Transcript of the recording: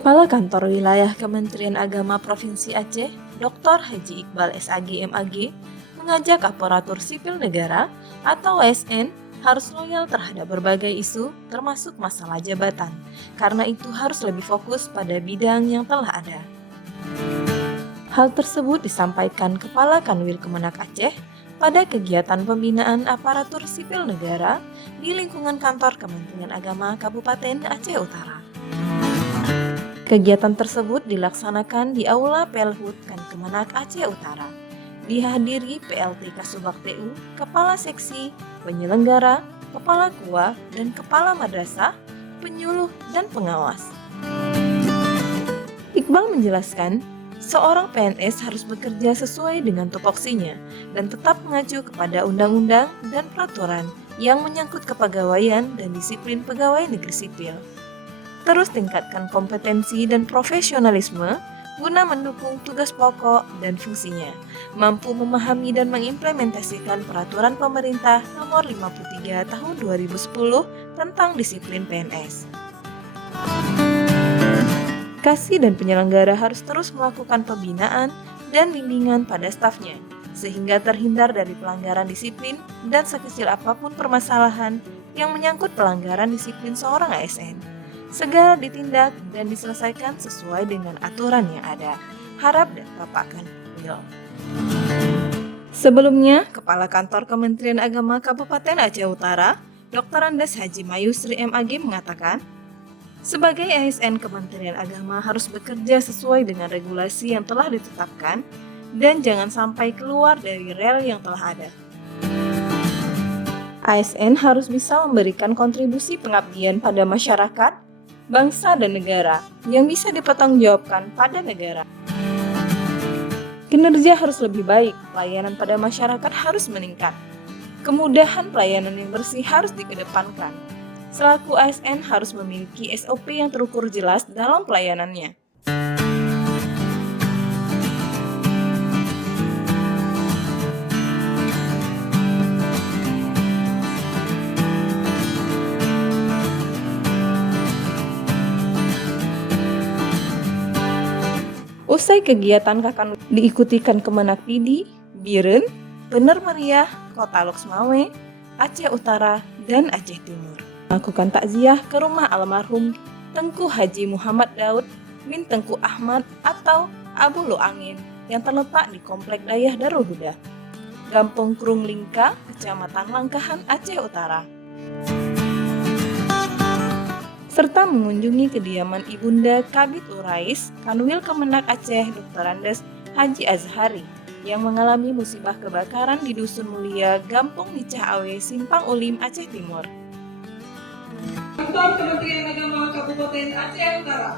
Kepala Kantor Wilayah Kementerian Agama Provinsi Aceh, Dr. Haji Iqbal SAG MAG, mengajak aparatur sipil negara atau ASN harus loyal terhadap berbagai isu, termasuk masalah jabatan. Karena itu harus lebih fokus pada bidang yang telah ada. Hal tersebut disampaikan Kepala Kanwil Kemenak Aceh pada kegiatan pembinaan aparatur sipil negara di lingkungan kantor Kementerian Agama Kabupaten Aceh Utara. Kegiatan tersebut dilaksanakan di Aula Pelhut Kemenak Aceh Utara. Dihadiri PLT Kasubag TU, Kepala Seksi, Penyelenggara, Kepala KUA, dan Kepala Madrasah, Penyuluh, dan Pengawas. Iqbal menjelaskan, seorang PNS harus bekerja sesuai dengan tupoksinya dan tetap mengacu kepada undang-undang dan peraturan yang menyangkut kepegawaian dan disiplin pegawai negeri sipil. Terus tingkatkan kompetensi dan profesionalisme guna mendukung tugas pokok dan fungsinya, mampu memahami dan mengimplementasikan peraturan pemerintah nomor 53 tahun 2010 tentang disiplin PNS. Kasih dan penyelenggara harus terus melakukan pembinaan dan bimbingan pada stafnya, sehingga terhindar dari pelanggaran disiplin dan sekecil apapun permasalahan yang menyangkut pelanggaran disiplin seorang ASN. Segera ditindak dan diselesaikan sesuai dengan aturan yang ada. Harap dan Papakan Will. Sebelumnya, Kepala Kantor Kementerian Agama Kabupaten Aceh Utara, Dr. Andes Haji Mayusri MAG mengatakan, sebagai ASN Kementerian Agama harus bekerja sesuai dengan regulasi yang telah ditetapkan dan jangan sampai keluar dari rel yang telah ada. ASN harus bisa memberikan kontribusi pengabdian pada masyarakat, bangsa dan negara yang bisa dipertanggungjawabkan pada negara. Kinerja harus lebih baik, pelayanan pada masyarakat harus meningkat. Kemudahan pelayanan yang bersih harus dikedepankan. Selaku ASN harus memiliki SOP yang terukur jelas dalam pelayanannya. Usai kegiatan KKN diikutikan Kemenak Pidi, Biren, Bener Meriah, Kota Loksmawe, Aceh Utara, dan Aceh Timur. Melakukan takziah ke rumah almarhum Tengku Haji Muhammad Daud bin Tengku Ahmad atau Abu Lu Angin yang terletak di Komplek Dayah Darul Huda, Gampung Krung Lingka, Kecamatan Langkahan, Aceh Utara. Serta mengunjungi kediaman Ibunda Kabid Urais, Kanwil Kemenak Aceh Dr. Andes Haji Azhari yang mengalami musibah kebakaran di Dusun Mulia, Gampung Nicah Awe, Simpang Ulim, Aceh Timur. Kantor Kementerian Agama Kabupaten Aceh Utara.